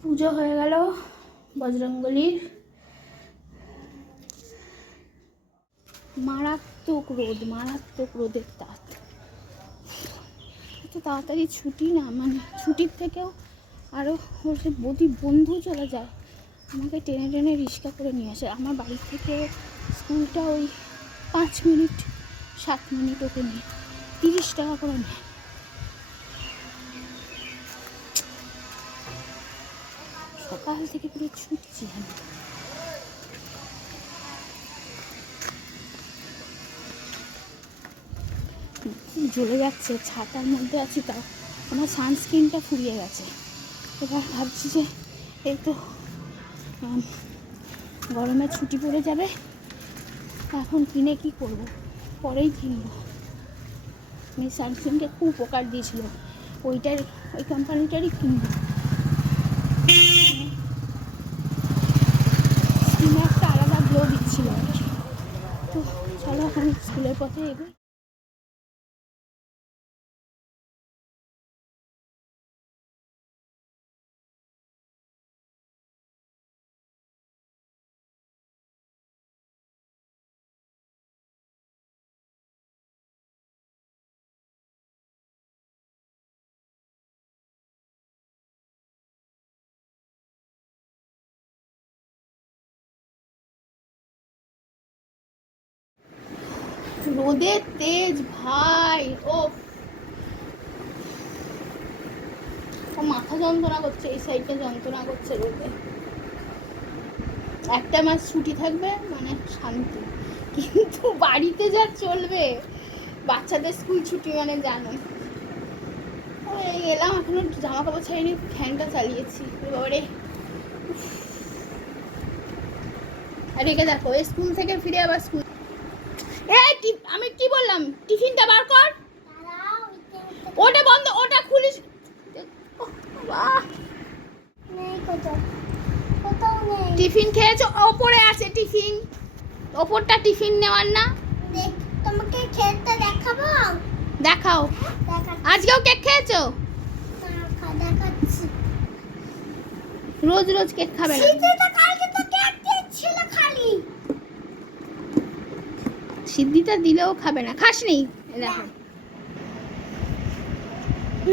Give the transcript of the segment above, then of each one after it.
পুজো হয়ে গেল বজরঙ্গলির। মারাত্মক রোদের তাপ। এত তাড়াতাড়ি ছুটি না, মানে ছুটির থেকেও আরও সে বন্ধু চলে যায়, আমাকে টেনে টেনে রিক্সা করে নিয়ে আসে। আমার বাড়ি থেকে স্কুলটা ওই 5 মিনিট 7 মিনিট, ওকে নিয়ে 30 টাকা করে নেয়। সকাল থেকে পুরো ছুটছি আমি। জ্বলে যাচ্ছে, ছাতার মধ্যে আছি, তাও আমার সানস্ক্রিনটা ফুরিয়ে গেছে। এবার ভাবছি যে এই তো গরমে ছুটি পড়ে যাবে, এখন কিনে কি করব, পরেই কিনবো। আমি সানস্ক্রিনটা খুব উপকার দিয়েছিল, ওই কোম্পানিটারই কিনবো। স্কিনে একটা আলাদা গ্লো দিচ্ছিল আর কি। তো চলো এখন স্কুলের পথে এগোই। রোদের তেজ ভাই, ও মাথা যন্ত্রণা করছে, এই সাইডটা যন্ত্রণা করছে রোদে। একটা মাস ছুটি থাকবে মানে শান্তি, কিন্তু বাড়িতে যা চলবে, বাচ্চাদের স্কুল ছুটি মানে জানো। এলাম, এখনো জামা কাপড় ছাড়িনি, ফ্যানটা চালিয়েছি এবারে। আর একে দেখো, স্কুল থেকে ফিরে আবার স্কুল। আমি কি বললাম, টিফিনটা বার কর, ওটা বন্ধ, ওটা খুলিস। টিফিন খেয়েছো? ওপরে আছে টিফিন, ওপরটা টিফিন নেওয়ার না। তোমাকে খেতে দেখাবো? দেখাও। আজকেও কেক খেয়েছো? দেখাচ্ছি। রোজ রোজ কেক খাবে না। সিদ্ধিটা দিলেও খাবে না, খাসনি? দেখো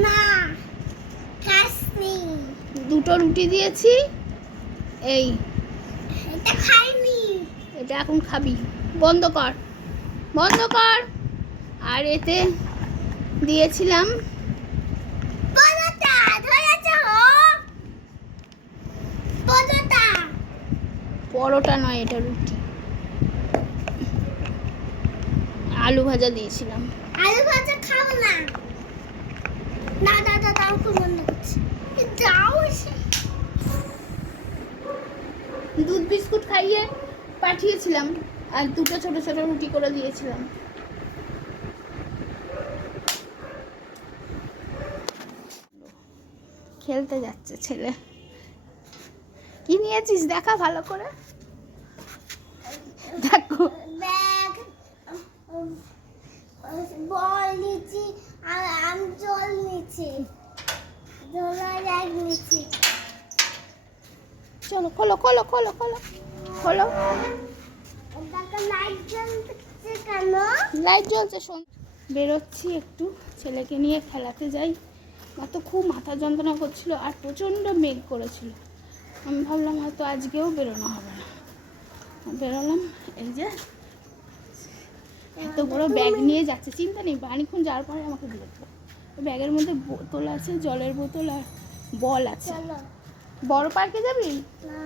না, খাসনি। দুটো রুটি দিয়েছি, এই এটা খাইনি, এটা এখন খাবি। বন্ধ কর, বন্ধ কর। আর এতে দিয়েছিলাম পরোটা, নয় এটা রুটি। আলু ভাজা দিয়েছিলাম। আলু ভাজা খাবো না। না দাদা, তাও খুব মনে করছে। যাও, দুধ বিস্কুট খাইয়ে পাঠিয়েছিলাম, আর দুটো ছোট ছোট রুটি করে দিয়েছিলাম। খেলতে যাচ্ছে ছেলে। কি নিয়েছিস দেখা ভালো করে, দেখো। ব্যাগ, বল নিচ্ছি, আর আমি জল নিচ্ছি, জলের ব্যাগ নিচ্ছি। চলো খোলো খোলো খোলো খোলো খোলো। লাইট জ্বলছে কেন? লাইট জ্বলছে, শোন। বেরোচ্ছি একটু, ছেলেকে নিয়ে খেলাতে যাই। আমার তো খুব মাথা যন্ত্রণা করছিল, আর প্রচণ্ড মেঘ করেছিল। আমি ভাবলাম হয়তো আজকেও বেরোনো হবে না, বেরোলাম। এই যে এত বড় ব্যাগ নিয়ে যাচ্ছে, চিন্তা নেই, বাড়িক্ষণ যাওয়ার পরে আমাকে দিয়ে দেবো। ব্যাগের মধ্যে বোতল আছে, জলের বোতল আর বল আছে। বড় পার্কে যাবি? না,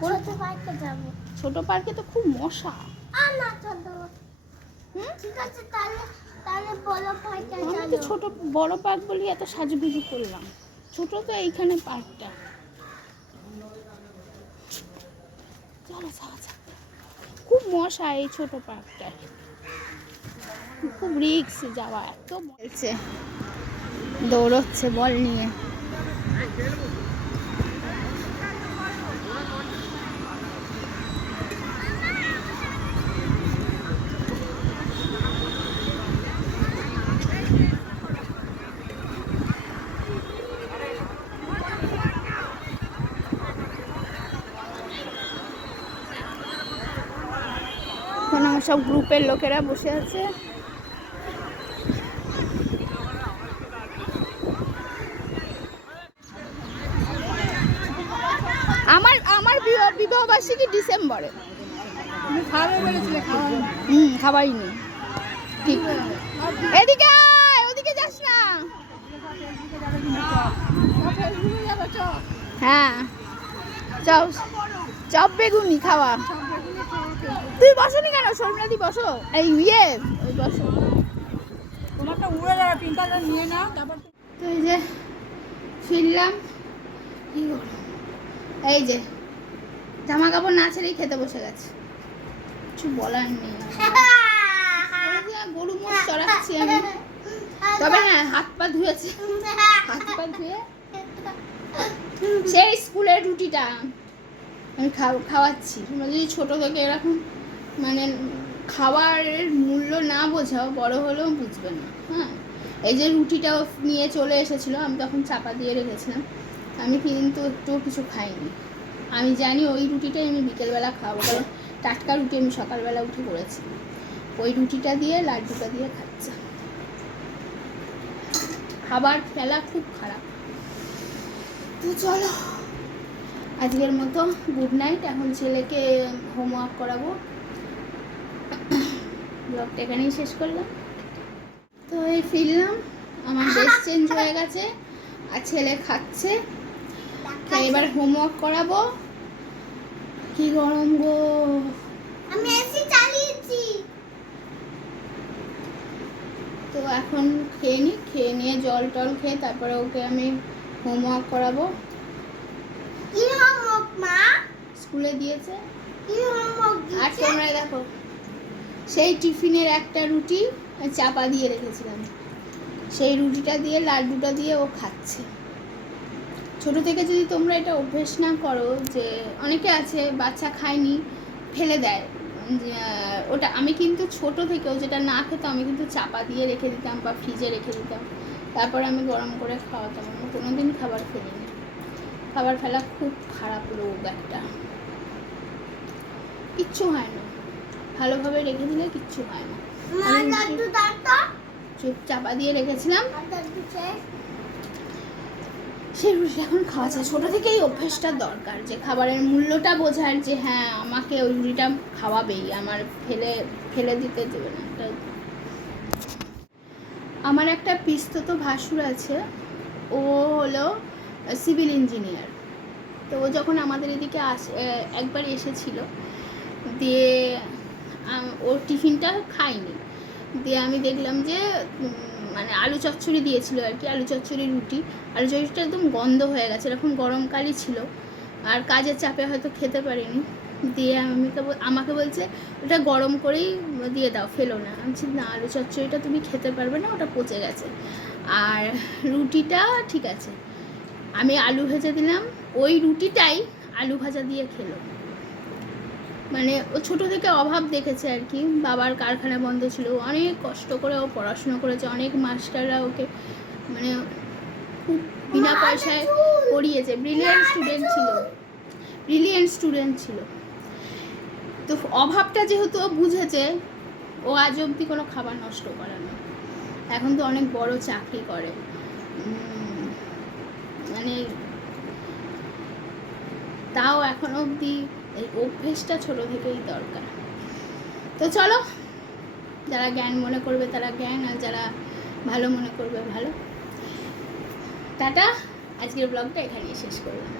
ছোট পার্কে যাবো। ছোট পার্কে তো খুব মশা। না, ছোট। ঠিক আছে, তাহলে বড় পার্কে আমি যাবো। তো ছোট, বড় পার্ক বলি এত সাজুগুজু করলাম। ছোট তো এইখানে পার্কটা। চলো যাওয়া যাক। খুব মশা এই ছোট পার্কটায়, খুব রিস্ক যাওয়া। এত বলছে, দৌড়চ্ছে বল নিয়ে। আমার সব গ্রুপের লোকেরা বসে আছে। আমার আমার বিবাহ বার্ষিকী ডিসেম্বরে। খাওয়াইনি। ঠিক, এদিকে আয়, ওদিকে যাস না। হ্যাঁ চপ, চপ বেগুনি খাওয়া। তুই বসনি কেন? শর্মিলাদি বসো, এই ওই বসো। তোমারটা উড়ে যাবে, পিঙ্কাটা নিয়ে নাও তারপর। তো এই যে ফিরলাম, কি গরম। এই যে জামা কাপড় না ছেড়েই খেতে বসে গেছে, কিছু বলার নেই। গরু মোষ চড়াচ্ছি আমি, তবে হ্যাঁ হাত পা ধুয়েছে, হাত পা ধুয়ে সেই স্কুলের রুটিটা আমি খাওয়াচ্ছি। তোমরা যদি ছোটো থেকে এরকম মানে খাবারের মূল্য না বোঝাও, বড় হলেও বুঝবে না। হ্যাঁ, এই যে রুটিটাও নিয়ে চলে এসেছিলো, আমি তখন চাপা দিয়ে রেখেছিলাম, আমি কিন্তু একটুও কিছু খাইনি। আমি জানি ওই রুটিটাই আমি বিকেলবেলা খাবো, কারণ টাটকা রুটি আমি সকালবেলা উঠে করেছি। ওই রুটিটা দিয়ে লাড্ডুটা দিয়ে খাচ্ছে। খাবার ফেলা খুব খারাপ। তো চলো আজকের মতো গুড নাইট। এখন ছেলেকে হোমওয়ার্ক করাবো। ব্লগটা এখানেই শেষ করলাম। তো এই ফিরলাম, আমার ড্রেস চেঞ্জ হয়ে গেছে আর ছেলে খাচ্ছে। এবার হোমওয়ার্ক করাবো। কি গরম গো, আমি এসি চালিয়েছি। তো এখন খেয়ে নিই, খেয়ে নিয়ে জল টল খেয়ে তারপরে ওকে আমি হোমওয়ার্ক করাবো। কি হোমওয়ার্ক মা? স্কুলে দিয়েছে। কি হোমওয়ার্ক আর দিয়েছে? তোমরা দেখো, সেই টিফিনের একটা রুটি চাপা দিয়ে রেখেছিলাম, সেই রুটিটা দিয়ে লাড্ডুটা দিয়ে ও খাচ্ছে। ছোটো থেকে যদি তোমরা এটা অভ্যেস না করো, যে অনেকে আছে বাচ্চা খায়নি ফেলে দেয়, ওটা আমি কিন্তু ছোটো থেকেও যেটা না খেতাম আমি কিন্তু চাপা দিয়ে রেখে দিতাম বা ফ্রিজে রেখে দিতাম, তারপর আমি গরম করে খাওয়াতাম। আমি কোনোদিন খাবার ফেলিনি। খাবার ফেলা খুব খারাপ রোগ একটা, কিচ্ছু হয় না, ভালোভাবে রেখে দিলে কিচ্ছু হয় না। মা লাড্ডু দাও। চুপ চাপা দিয়ে রেখেছিলাম, লাড্ডু শেষ। সেই রুটি এখন খাওয়া যায়। ছোটো থেকেই অভ্যেসটা দরকার, যে খাবারের মূল্যটা বোঝার, যে হ্যাঁ আমাকে ওই রুটিটা খাওয়াবেই, আমার ফেলে দিতে দেবে না। আমার একটা পিস্তত ভাসুর আছে, ও হলো সিভিল ইঞ্জিনিয়ার। তো ও যখন আমাদের এদিকে একবার এসেছিল, দিয়ে ওর টিফিনটা খাইনি, দিয়ে আমি দেখলাম যে মানে আলু চচ্চড়ি দিয়েছিল আর কি, আলু চচ্চড়ি রুটি, আলু চচ্চড়িটা একদম গন্ধ হয়ে গেছে, এরকম গরমকালই ছিল আর কাজের চাপে হয়তো খেতে পারিনি। দিয়ে আমাকে বলছে ওটা গরম করেই দিয়ে দাও, ফেলো না। আমি বলছি না, আলু চচ্চড়িটা তুমি খেতে পারবে না, ওটা পচে গেছে, আর রুটিটা ঠিক আছে। আমি আলু ভেজে দিলাম, ওই রুটিটাই আলু ভাজা দিয়ে খেলো। মানে ও ছোটো থেকে অভাব দেখেছে আর কি, বাবার কারখানা বন্ধ ছিল, অনেক কষ্ট করে ও পড়াশুনো করেছে, অনেক মাস্টাররা ওকে মানে খুব বিনা পয়সায় পড়িয়েছে। ব্রিলিয়েন্ট স্টুডেন্ট ছিল। তো অভাবটা যেহেতু ও বুঝেছে, ও আজ অবধি কোনো খাবার নষ্ট করে না। এখন তো অনেক বড় চাকরি করে, মানে তাও এখন অবধি এই অভ্যেসটা ছোটো থেকেই দরকার। তো চলো, যারা জ্ঞান মনে করবে তারা জ্ঞান, আর যারা ভালো মনে করবে ভালো। টাটা, আজকের ব্লগটা এখানেই শেষ করলাম।